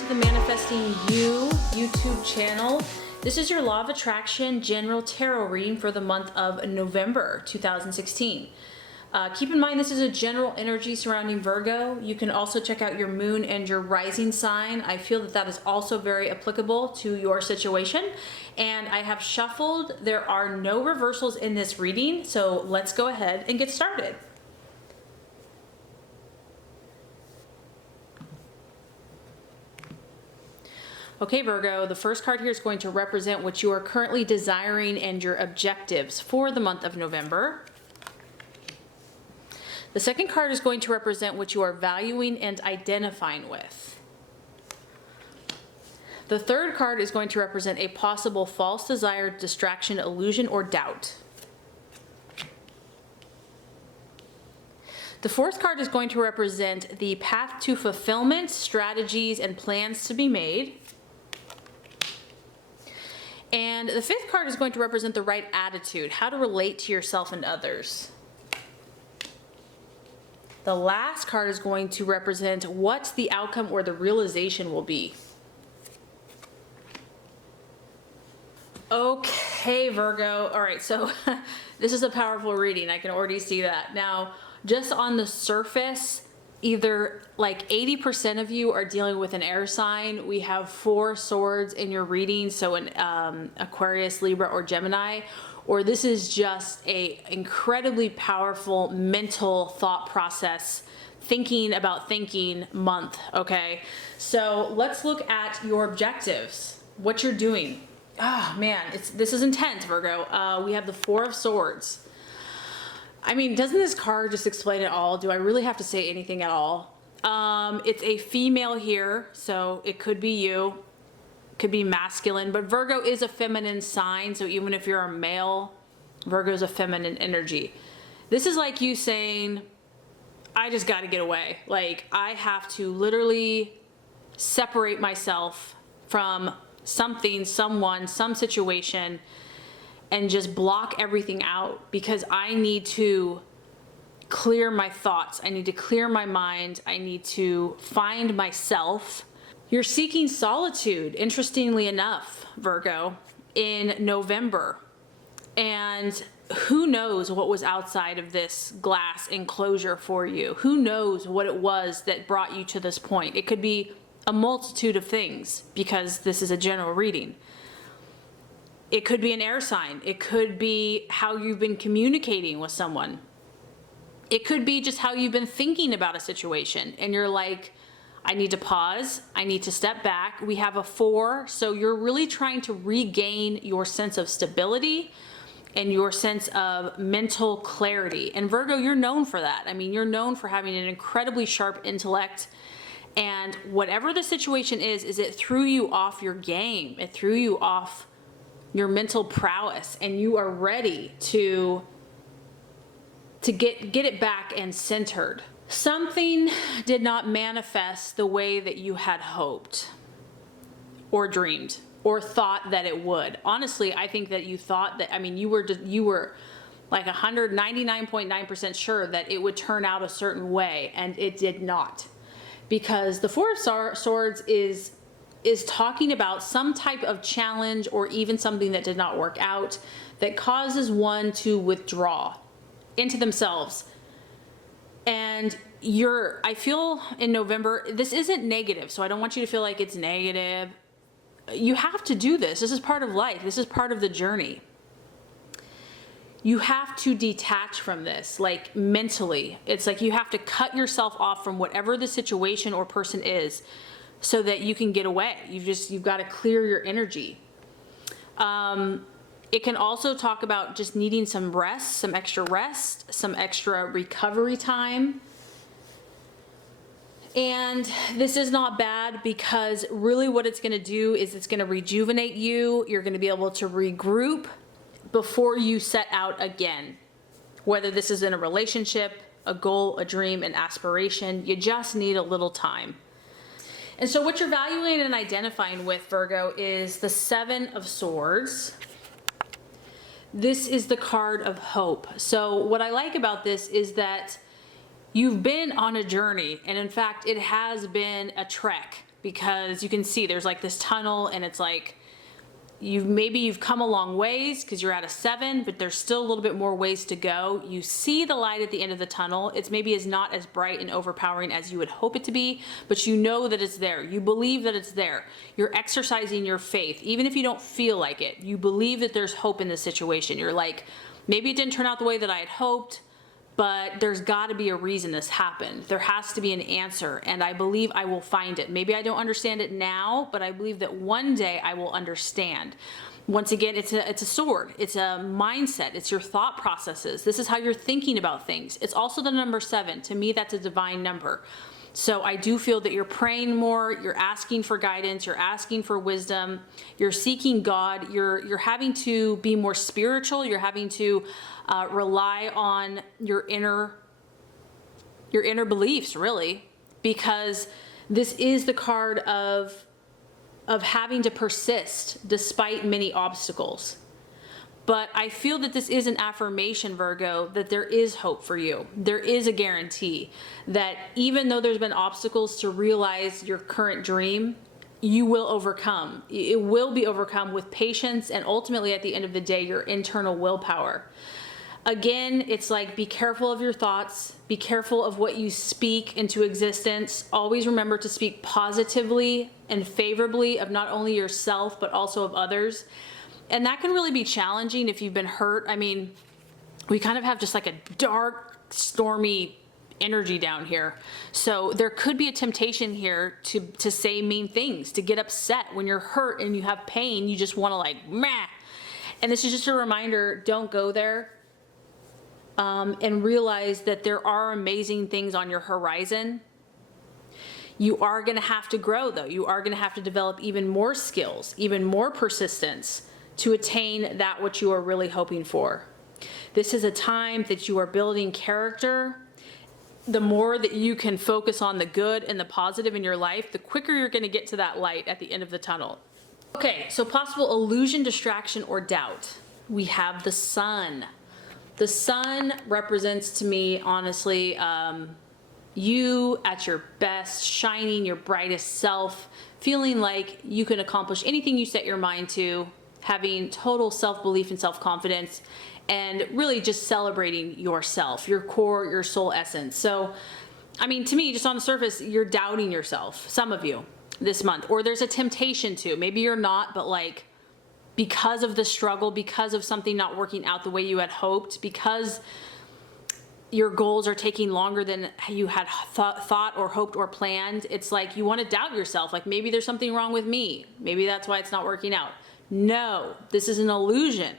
to the Manifesting You YouTube channel. This is your Law of Attraction General Tarot reading for the month of November 2016. Keep in mind this is a general energy surrounding Virgo. You can also check out your moon and your rising sign. I feel that that is also very applicable to your situation. And I have shuffled. There are no reversals in this reading, so let's go ahead and get started. Okay, Virgo, the first card here is going to represent what you are currently desiring and your objectives for the month of November. The second card is going to represent what you are valuing and identifying with. The third card is going to represent a possible false desire, distraction, illusion, or doubt. The fourth card is going to represent the path to fulfillment, strategies, and plans to be made. And the fifth card is going to represent the right attitude, how to relate to yourself and others. The last card is going to represent what the outcome or the realization will be. Okay, Virgo. All right, so this is a powerful reading. I can already see that. Now, just on the surface, either like 80% of you are dealing with an air sign. We have 4 swords in your reading, so an Aquarius, Libra, or Gemini, or this is just a incredibly powerful mental thought process, thinking about thinking month, okay? So let's look at your objectives, what you're doing. Oh man, this is intense, Virgo. We have the 4 of Swords. I mean, doesn't this card just explain it all? Do I really have to say anything at all? It's a female here, so it could be you, could be masculine, but Virgo is a feminine sign, so even if you're a male, Virgo is a feminine energy. This is like you saying, I just got to get away. Like, I have to literally separate myself from something, someone, some situation, and just block everything out because I need to clear my thoughts. I need to clear my mind. I need to find myself. You're seeking solitude, interestingly enough, Virgo, in November. And who knows what was outside of this glass enclosure for you? Who knows what it was that brought you to this point? It could be a multitude of things because this is a general reading. It could be an air sign. It could be how you've been communicating with someone. It could be just how you've been thinking about a situation and you're like, I need to pause. I need to step back. We have a 4, so you're really trying to regain your sense of stability and your sense of mental clarity. And Virgo, you're known for that. I mean, you're known for having an incredibly sharp intellect, and whatever the situation is it threw you off your game. It threw you off your mental prowess, and you are ready to get it back and centered. Something did not manifest the way that you had hoped or dreamed or thought that it would. Honestly, I think that you thought that, I mean, you were like 199.9% sure that it would turn out a certain way, and it did not. Because the 4 of Swords is talking about some type of challenge or even something that did not work out that causes one to withdraw into themselves. And I feel in November, this isn't negative, so I don't want you to feel like it's negative. You have to do this. This is part of life. This is part of the journey. You have to detach from this, like mentally. It's like you have to cut yourself off from whatever the situation or person is so that you can get away. You've got to clear your energy. It can also talk about just needing some rest, some extra recovery time. And this is not bad because really what it's going to do is it's going to rejuvenate you. You're going to be able to regroup before you set out again. Whether this is in a relationship, a goal, a dream, an aspiration, you just need a little time. And so what you're valuing and identifying with, Virgo, is the 7 of Swords. This is the card of hope. So what I like about this is that you've been on a journey, and in fact, it has been a trek. because you can see there's like this tunnel, and it's like you've come a long ways because you're at a 7, but there's still a little bit more ways to go. You see the light at the end of the tunnel. It's maybe is not as bright and overpowering as you would hope it to be, but you know that it's there. You believe that it's there. You're exercising your faith. Even if you don't feel like it, you believe that there's hope in this situation. You're like, maybe it didn't turn out the way that I had hoped, but there's got to be a reason this happened. There has to be an answer, and I believe I will find it. Maybe I don't understand it now, but I believe that one day I will understand. Once again, it's a sword. It's a mindset. It's your thought processes. This is how you're thinking about things. It's also the number 7. To me, that's a divine number. So I do feel that you're praying more, you're asking for guidance, you're asking for wisdom, you're seeking God, you're having to be more spiritual, you're having to rely on your inner beliefs, really, because this is the card of having to persist despite many obstacles. But I feel that this is an affirmation, Virgo, that there is hope for you. There is a guarantee that even though there's been obstacles to realize your current dream, you will overcome. It will be overcome with patience, and ultimately at the end of the day, your internal willpower. Again, it's like, be careful of your thoughts, be careful of what you speak into existence. Always remember to speak positively and favorably of not only yourself, but also of others. And that can really be challenging if you've been hurt. I mean, we kind of have just like a dark, stormy energy down here. So there could be a temptation here to say mean things, to get upset. When you're hurt and you have pain, you just want to like, meh. And this is just a reminder, don't go there. And realize that there are amazing things on your horizon. You are going to have to grow, though. You are going to have to develop even more skills, even more persistence to attain that which you are really hoping for. This is a time that you are building character. The more that you can focus on the good and the positive in your life, the quicker you're going to get to that light at the end of the tunnel. Okay, so possible illusion, distraction, or doubt. We have the sun. The sun represents to me, honestly, you at your best, shining your brightest self, feeling like you can accomplish anything you set your mind to, having total self-belief and self-confidence, and really just celebrating yourself, your core, your soul essence. So, I mean, to me, just on the surface, you're doubting yourself, some of you, this month, or there's a temptation to. Maybe you're not, but like, because of the struggle, because of something not working out the way you had hoped, because your goals are taking longer than you had thought or hoped or planned, it's like you want to doubt yourself. Like, maybe there's something wrong with me. Maybe that's why it's not working out. No, this is an illusion.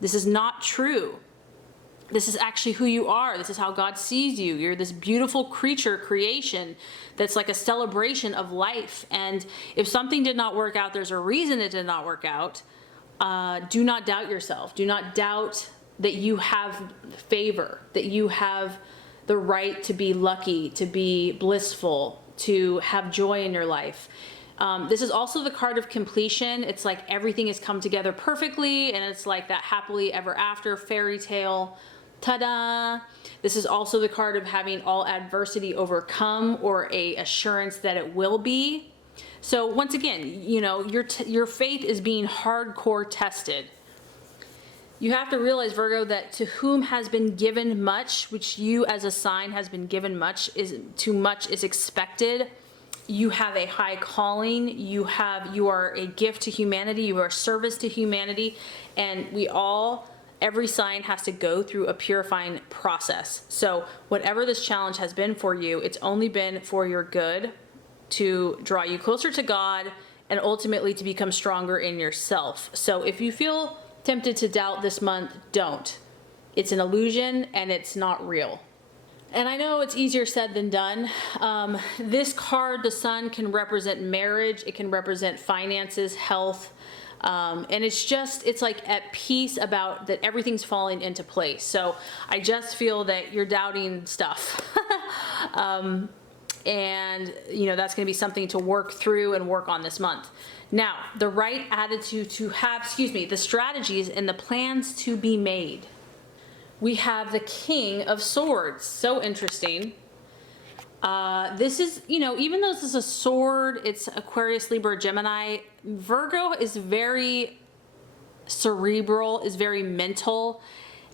This is not true. This is actually who you are. This is how God sees you. You're this beautiful creature, creation, that's like a celebration of life. And if something did not work out, there's a reason it did not work out. Do not doubt yourself. Do not doubt that you have favor, that you have the right to be lucky, to be blissful, to have joy in your life. This is also the card of completion. It's like everything has come together perfectly, and it's like that happily ever after fairy tale. Ta-da! This is also the card of having all adversity overcome, or a assurance that it will be. So once again, you know, your faith is being hardcore tested. You have to realize, Virgo, that to whom has been given much, which you as a sign has been given much, too much is expected. You have a high calling. You are a gift to humanity. You are service to humanity, and every sign has to go through a purifying process. So whatever this challenge has been for you, it's only been for your good, to draw you closer to God, and ultimately to become stronger in yourself. So if you feel tempted to doubt this month, don't. It's an illusion and it's not real. And I know it's easier said than done. This card, the sun, can represent marriage. It can represent finances, health. And it's like at peace about that everything's falling into place. So I just feel that you're doubting stuff. And you know, that's going to be something to work through and work on this month. Now, the right attitude to have, the strategies and the plans to be made. We have the King of Swords. So interesting. This is, you know, even though this is a sword, it's Aquarius, Libra, Gemini, Virgo is very cerebral, is very mental.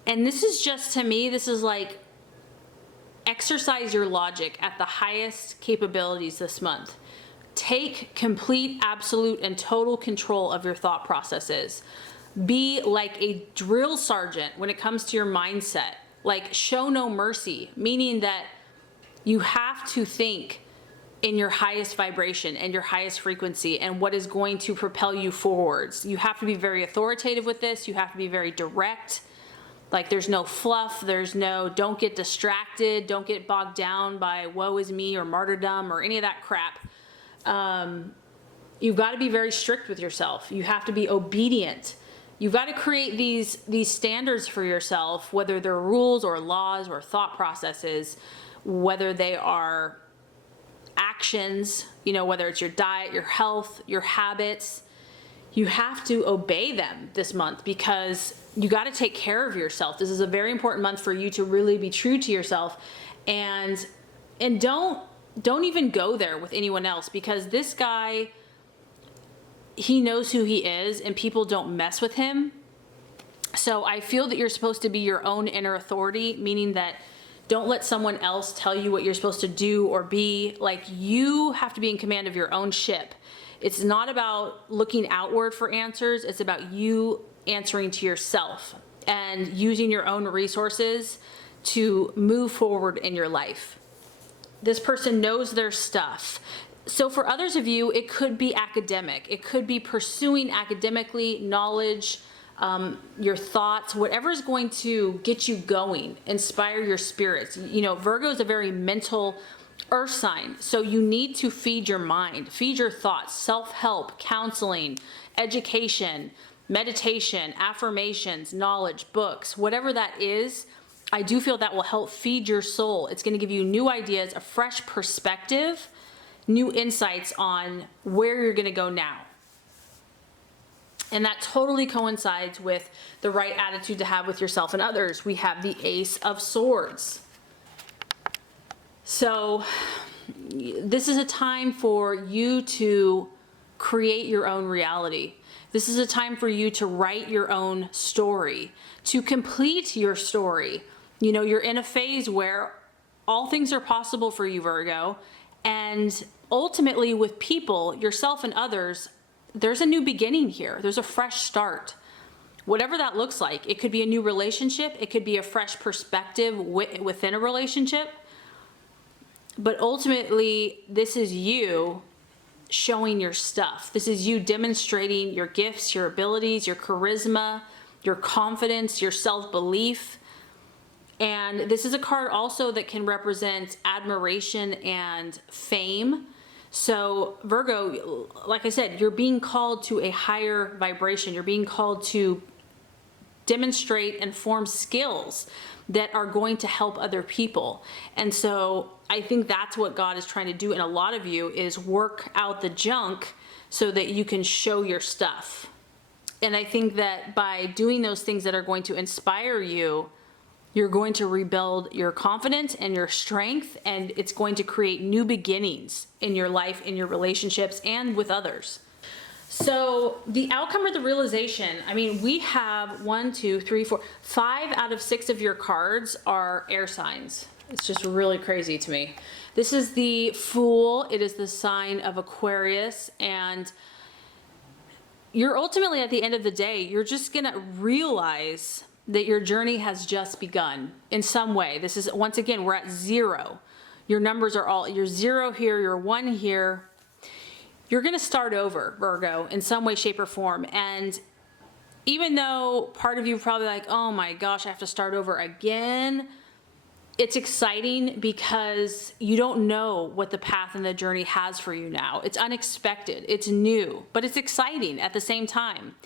And this is just, to me, this is like exercise your logic at the highest capabilities this month. Take complete, absolute, and total control of your thought processes. Be like a drill sergeant when it comes to your mindset. Like, show no mercy, meaning that you have to think in your highest vibration and your highest frequency and what is going to propel you forwards. You have to be very authoritative with this. You have to be very direct. Like, there's no fluff. There's no, don't get distracted. Don't get bogged down by woe is me or martyrdom or any of that crap. You've got to be very strict with yourself. You have to be obedient. You've got to create these standards for yourself, whether they're rules or laws or thought processes, whether they are actions, you know, whether it's your diet, your health, your habits. You have to obey them this month because you got to take care of yourself. This is a very important month for you to really be true to yourself, and don't even go there with anyone else, because this guy, he knows who he is and people don't mess with him. So I feel that you're supposed to be your own inner authority, meaning that don't let someone else tell you what you're supposed to do or be. Like, you have to be in command of your own ship. It's not about looking outward for answers. It's about you answering to yourself and using your own resources to move forward in your life. This person knows their stuff. So for others of you, it could be academic. It could be pursuing academically, knowledge, your thoughts, whatever is going to get you going, inspire your spirits. You know, Virgo is a very mental earth sign. So you need to feed your mind, feed your thoughts, self-help, counseling, education, meditation, affirmations, knowledge, books, whatever that is. I do feel that will help feed your soul. It's going to give you new ideas, a fresh perspective, new insights on where you're going to go now. And that totally coincides with the right attitude to have with yourself and others. We have the Ace of Swords. So this is a time for you to create your own reality. This is a time for you to write your own story, to complete your story. You know, you're in a phase where all things are possible for you, Virgo. And ultimately, with people, yourself and others, there's a new beginning here. There's a fresh start. Whatever that looks like. It could be a new relationship. It could be a fresh perspective within a relationship. But ultimately, this is you showing your stuff. This is you demonstrating your gifts, your abilities, your charisma, your confidence, your self-belief. And this is a card also that can represent admiration and fame. So Virgo, like I said, you're being called to a higher vibration. You're being called to demonstrate and form skills that are going to help other people. And so I think that's what God is trying to do in a lot of you, is work out the junk so that you can show your stuff. And I think that by doing those things that are going to inspire you, you're going to rebuild your confidence and your strength, and it's going to create new beginnings in your life, in your relationships, and with others. So the outcome or the realization, I mean, we have 1, 2, 3, 4, 5 out of 6 of your cards are air signs. It's just really crazy to me. This is the Fool. It is the sign of Aquarius, and you're ultimately, at the end of the day, you're just gonna realize that your journey has just begun in some way. This is, once again, we're at 0. Your numbers are all, you're 0 here, you're 1 here. You're gonna start over, Virgo, in some way, shape, or form. And even though part of you probably like, oh my gosh, I have to start over again, it's exciting because you don't know what the path and the journey has for you now. It's unexpected, it's new, but it's exciting at the same time.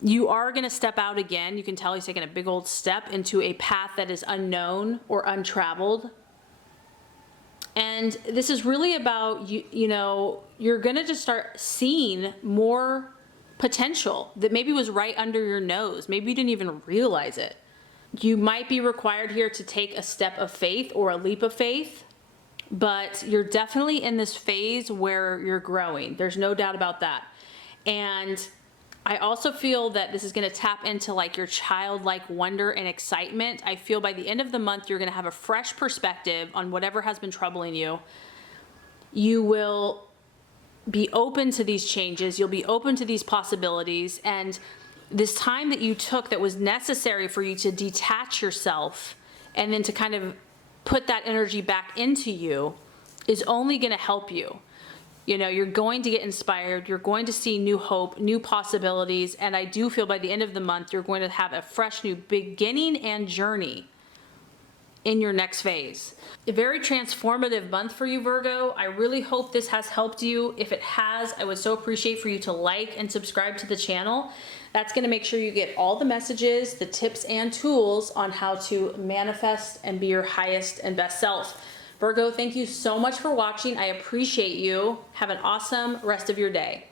You are going to step out again. You can tell he's taking a big old step into a path that is unknown or untraveled. And this is really about, you know, you're going to just start seeing more potential that maybe was right under your nose. Maybe you didn't even realize it. You might be required here to take a step of faith or a leap of faith, but you're definitely in this phase where you're growing. There's no doubt about that. And I also feel that this is going to tap into like your childlike wonder and excitement. I feel by the end of the month, you're going to have a fresh perspective on whatever has been troubling you. You will be open to these changes. You'll be open to these possibilities. And this time that you took that was necessary for you to detach yourself and then to kind of put that energy back into you is only going to help you. You know, you're going to get inspired. You're going to see new hope, new possibilities. And I do feel by the end of the month, you're going to have a fresh new beginning and journey in your next phase. A very transformative month for you, Virgo. I really hope this has helped you. If it has, I would so appreciate for you to like and subscribe to the channel. That's going to make sure you get all the messages, the tips and tools on how to manifest and be your highest and best self. Virgo, thank you so much for watching. I appreciate you. Have an awesome rest of your day.